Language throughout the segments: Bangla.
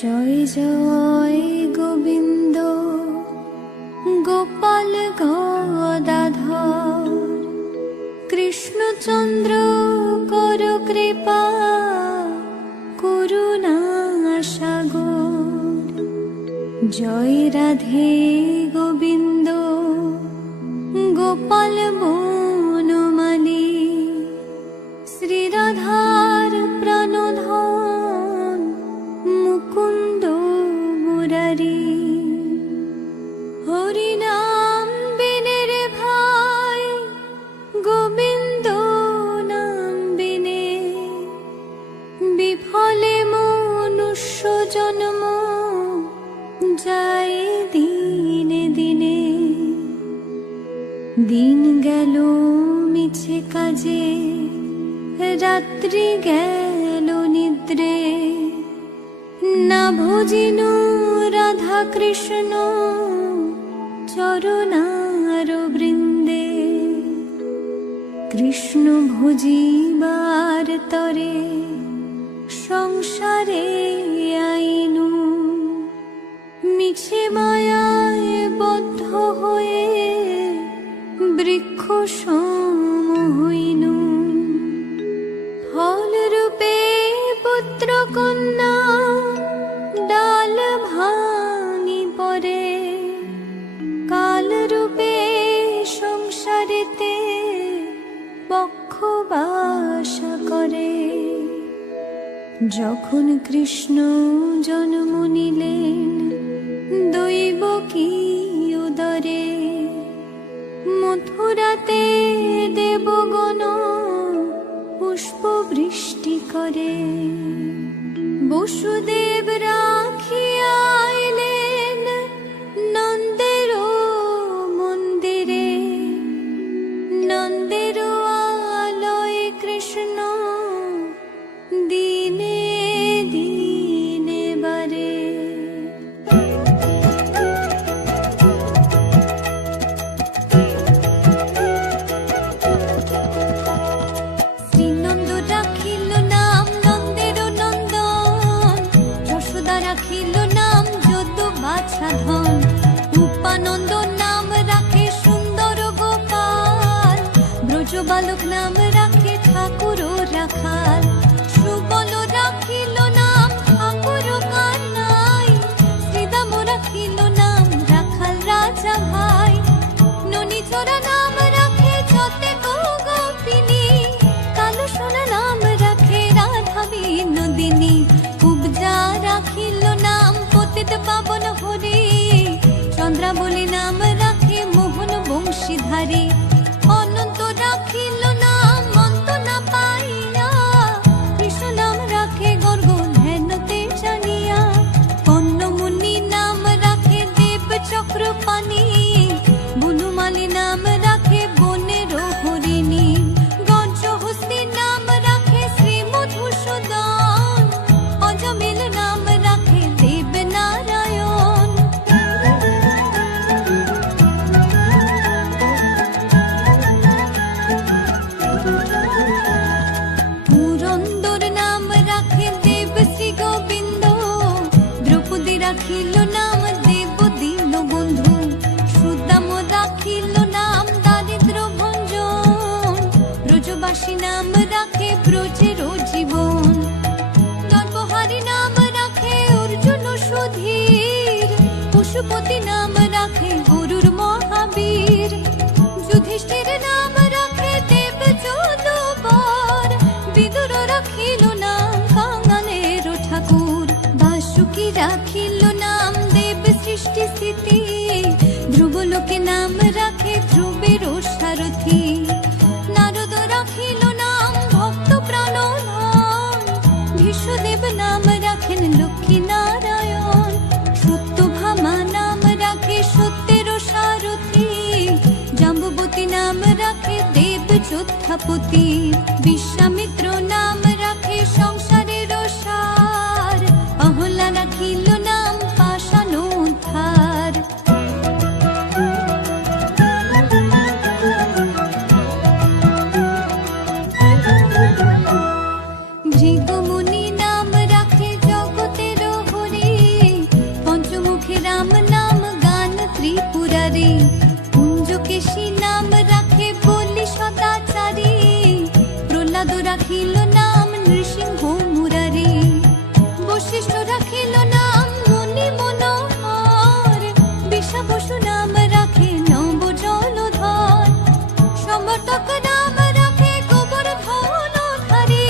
জয় জয় গোবিন্দ গোপাল গদাধর কৃষ্ণচন্দ্র কর কৃপা করুণা সাগর। জয় রাধে গোবিন্দ গোপাল বনমালী শ্রী রাধার প্রাণধন মুকুন্দ মুরারি। হরি নাম বিনে রে ভাই গোবিন্দ নাম বিনে বিফলে মনুষ্য জন্ম যায় দিনে দিনে। দিন গেল মিছে কাজে রাত্রি গেল নিদ্রে না ভজিনু রাধা কৃষ্ণ চরণার বৃন্দে। কৃষ্ণ ভজিবার তরে সংসারে আইনু মিছে মায়ায় বদ্ধ হয়ে বৃক্ষ সম হইনু। ফল রূপে পুত্র কন্যা ডাল ভাঙি পরে কাল রূপে সংসারেতে বক্ষবাস করে। যখন কৃষ্ণ জন্ম নিলেন দৈব কি উদরে মথুরাতে দেবগণ পুষ্প বৃষ্টি করে। বসুদেব রাখিয়া আইলেন নন্দের মন্দিরে নন্দের আলয়ে কৃষ্ণ দিনে দিনে বারে। শ্রীনন্দ রাখিল নাম নন্দের নন্দন যশোদা রাখিল নাম যদু বাছা ধন। উপানন্দ নাম রাখে সুন্দর গোপাল ব্রজ বালক নাম রাখে ঠাকুর রাখাল। সুবল রাখিল নাম ঠাকুর কানাই শ্রীদাম রাখিল নাম রাখাল রাজা ভাই। ননীচরা নাম রাখে যতে গোপিনী কালো সোনা নাম রাখে রাধা বিনোদিনী। উপজা রাখিল নাম পতিত পাবন হরি চন্দ্রাবলী নাম রাখে মোহন বংশীধারী। অনন্ত রাখিল নাম অন্ত না পাইয়া কৃষ্ণ নাম রাখে গর্গ ধ্যানতে জানিয়া। কর্ণমুনি নাম রাখে দেব চক্রপাণি বনমালী নাম রাখে বনের হরিণী। গজহস্তি নাম রাখে শ্রী মধুসূদন অজমিল নাম রাখে দেব নারায়ণ। পুরন্দর নাম রাখে দেব শ্রী গোবিন্দ দ্রৌপদী রাখিল নাম দেব দীন বন্ধু। সুদাম রাখিল নাম দারিদ্র ভঞ্জন ব্রজবাসী নাম রাখে ব্রজের জীবন। নরবহারী নাম রাখে অর্জুন সুধীর পশুপতি নাম রাখে গরুর মহাবীর। যুধিষ্ঠির নাম রাখে দেব যদুবর বিদুর রাখিল নাম কাঙালের ঠাকুর। বাসুকি রাখিল নাম দেব সৃষ্টি স্থিতি ধ্রুবলোকে নাম রাখে ধ্রুবের সারথি। নারদ রাখিল নাম ভক্ত প্রাণধন ভীষ্মদেব নাম রাখেন লক্ষ্মী নারায়ণ। সত্যভামা নাম রাখে সত্যের সারথি জাম্বুবতী নাম রাখে দেব যোদ্ধাপতি। বিশ্বামিত্র নাম রাখে সংসারের সার অহল্যা রাখিল নাম পাষাণ উদ্ধার। ভৃগুমুনি নাম রাখে কৃষ্ণ রাখিল নাম মুনি মনোহর, বিষা বসু নাম রাখে নব জলধর, সমর্থক নাম রাখে গোবর্ধন ধারী,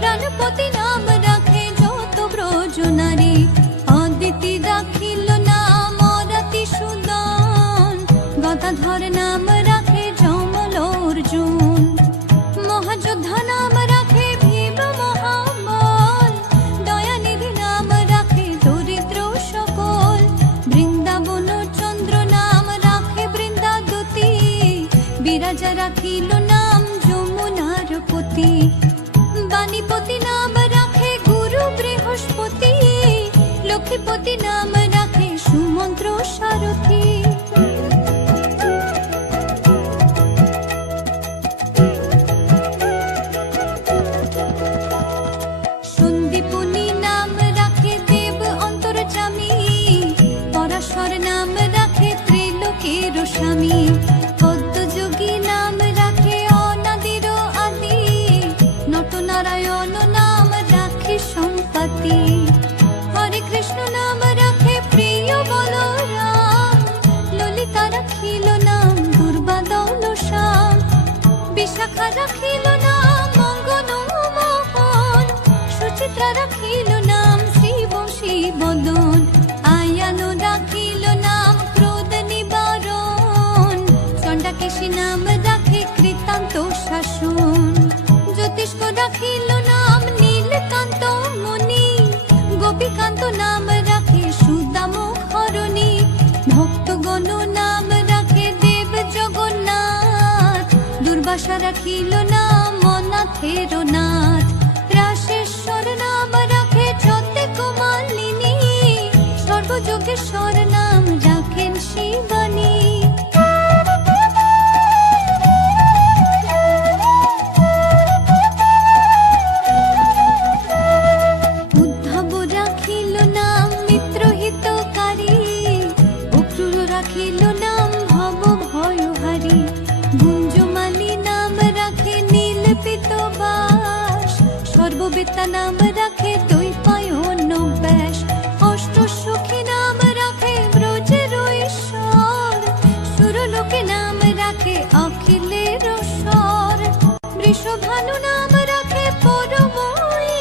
প্রাণপতি নাম রাখে যত ব্রজ নারী, অদিতি রাখিল নাম অরাতি সুদন, গদাধর নাম রাখে যমল অর্জুন, মহাযোদ্ধা নাম রাখে ভীম মহাবল, দয়ানিধি নাম রাখে দরিদ্র সকল, বৃন্দাবন চন্দ্র নাম রাখে বৃন্দাদতি, বিরাজা রাখিল নাম যমুনার পতি, বাণীপতি নাম রাখে গুরু বৃহস্পতি, লক্ষ্মীপতি নাম রাখে সুমন্ত্র সারথী। সন্দীপনী নাম রাখে দেব অন্তর্যামী, পরাশর নাম রাখে ত্রিলোকের স্বামী, পদ্মযোগী নাম রাখে অনাদির আদি, নটনারায়ণ নাম রাখে সম্পত্তি, হরে কৃষ্ণ নাম রাখে প্রিয় বলরাম, ললিতা রাখিল নাম দুর্বাদল শ্যাম, বিশাখা রাখিল নাম মঙ্গন মোহন, সুচিত্রা রাখিল নাম শ্রীবংশী বদন, আয়ানো রাখিল নাম ক্রোধ নিবারণ, চণ্ডাকেশী নাম রাখে কৃতান্ত শাসন, জ্যোতিষ্ক রাখিল নাম নীলকান্ত মুনি, গোপীকান্ত নাম রাখে সুদাম হরণী, ভক্তগণ নাম রাখে দেব জগন্নাথ, দুর্বাসা রাখিল নাম অনাথের নাথ, রাশেশ্বর নাম রাখে ছতে কুমালিনী, সর্বযোগেশ্বর নাম রাখেন শিবানী। উদ্ধব রাখিল নাম মিত্রহিতকারী, অক্রূর রাখিল নাম ভব ভয়হারী, গুঞ্জমালী নাম রাখে নীলপিতবাস, সর্ববেত্তা নাম রাখে দ্বৈপায়ন ব্যাস, অষ্টসখী নাম রাখে ব্রজের ঈশ্বর, সুরলোকে নাম রাখে অখিলের স্বর, বৃষভানু নাম রাখে পরম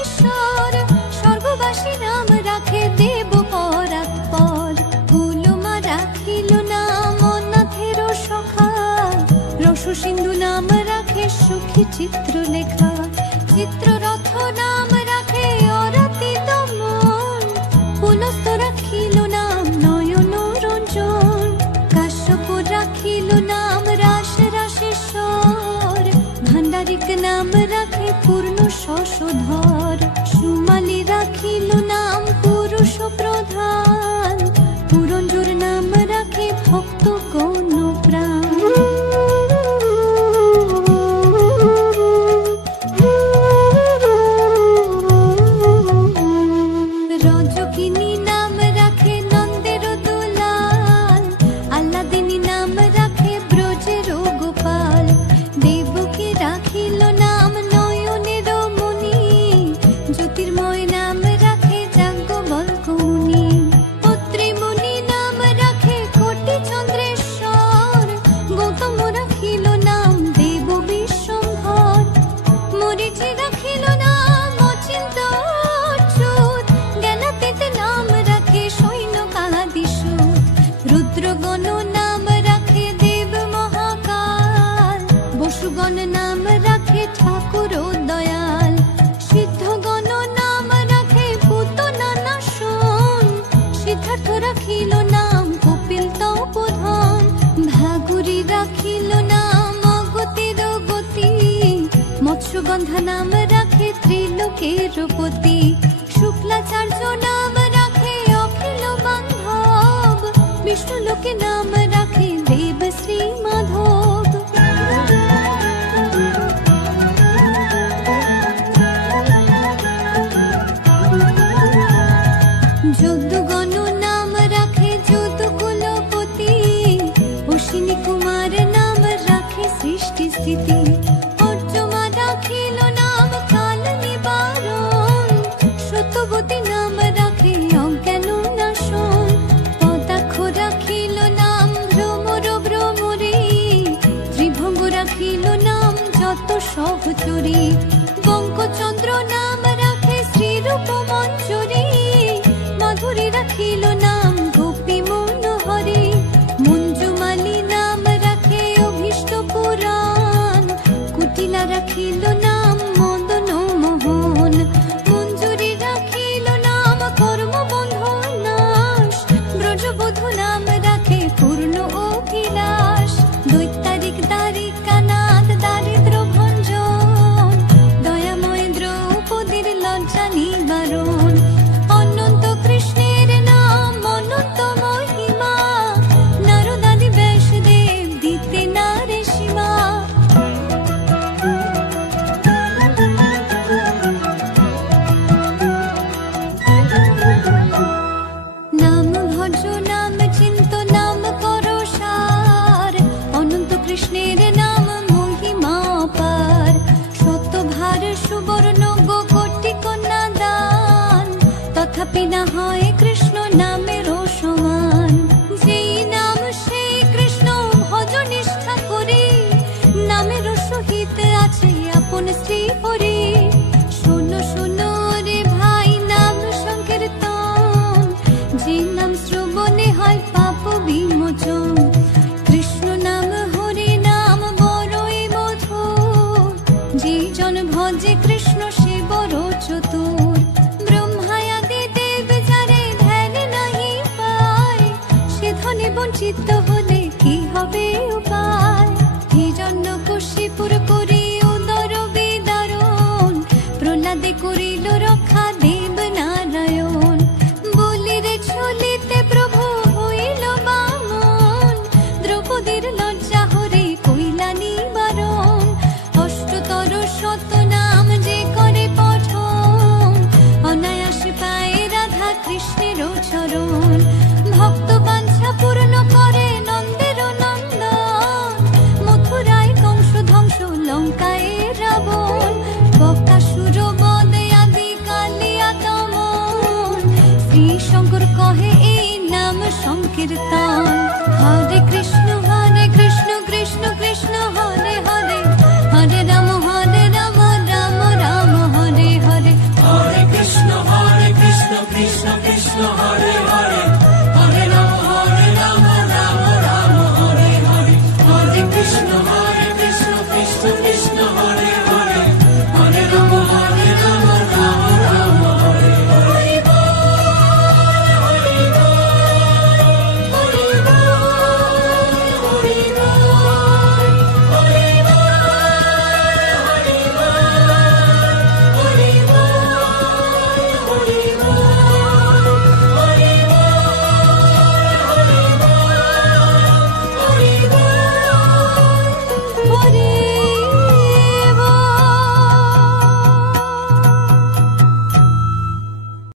ঈশ্বর, স্বর্গবাসী নাম রাখে দেব পরাৎপর, কুলমা রাখিল নাম অনাথের সখা, রসসিন্ধু নাম রাখে সুখী চিত্রলেখা, চিত্ররথ নাম রাখে অরাতি দমন, পুলস্ত রাখিল নাম নয়ন রঞ্জন, কাশ্যপ রাখিল নাম রাস রাসেশ্বর, ভান্ডারিক নাম রাখে পূর্ণ শশধর, সুমালী রাখিল নাম পুরুষ প্রধান, পুরঞ্জোর নাম রাখে ভক্ত গণ প্রাণ। রজকিনী নাম রাখে নন্দের দুলাল, আল্লাদিনী নাম রাখে ব্রজের গোপাল, দেবকী রাখিল নাম নয়নের মুনি, জ্যোতির্ময় নাম রাখে যাজ্ঞবল্ক্য মুনি, পত্রীমুনি নাম রাখে কোটি চন্দ্রেশ্বর, গৌতম রাখিল নাম দেব বিশ্বম্ভর, মরীচি রাখিল নাম অচিন্ত অচ্যুত, জ্ঞানাতীত নাম রাখে সৈন্যকাদিসূত, রুদ্রগণ নাম রাখে দেব মহাকাল, বসুগণ নাম রাখে ঠাকুর দয়াল, সিদ্ধগণ নাম রাখে পুতনা নাশন, সিদ্ধার্থ রাখিল নাম কপিল তপোধন, ভাগুরি রাখিল নাম অগতির গতি, মৎস্যগন্ধা নাম রাখে ত্রিলোকের পতি, শুক্লাচার্য নাম রাখে অখিল বান্ধব, বিষ্ণুলোকে নাম রাখে দেব শ্রী মাধব। যদুগণ নাম রাখে যদুকুলপতি, অশ্বিনী কুমার নাম রাখে সৃষ্টি স্থিতি, অর্জমা রাখিল নাম কাল নিবারণ, সত্যবতী নাম রাখে হয় কৃষ্ণ নামের সমান। যেই নাম সেই কৃষ্ণ ভজ নিষ্ঠা করে, নামের সহিত আছে আপন শ্রী হরি। শোনো শোনো রে ভাই নাম সংকীর্তন, যে নাম শ্রবণে হয় পাপ বিমোচন। কৃষ্ণ নাম হরি নাম বড়ই মধুর, যে জন ভজে কৃষ্ণ সে বড় চতুর। ব্রহ্মায়াদি দেব যারে ধ্যান নাহি পায়, সে ধনে বঞ্চিত হলে কি হবে উপায়। হিরণ্যকশিপুর করি উদর বিদারণ, প্রহ্লাদে করিল রক্ষা দেব নারায়ণ। বলিরে চলিতে প্রভু হইল বামন, দ্রৌপদীর লজ্জা হরে কইলা নিবারণ। অষ্টতর শত নাম যে করে পঠন, অনায়াসে পায় রাধা কৃষ্ণের চরণ। ভক্ত বাঞ্ছা পূর্ণ করে নন্দের নন্দন, মথুরায় কংস ধ্বংস লঙ্কায় রাবণ। বক্তাসুর বদে আদি কালিয়া দমন, শ্রী শঙ্কর কহে এই নাম সংকীর্তন। হরে কৃষ্ণ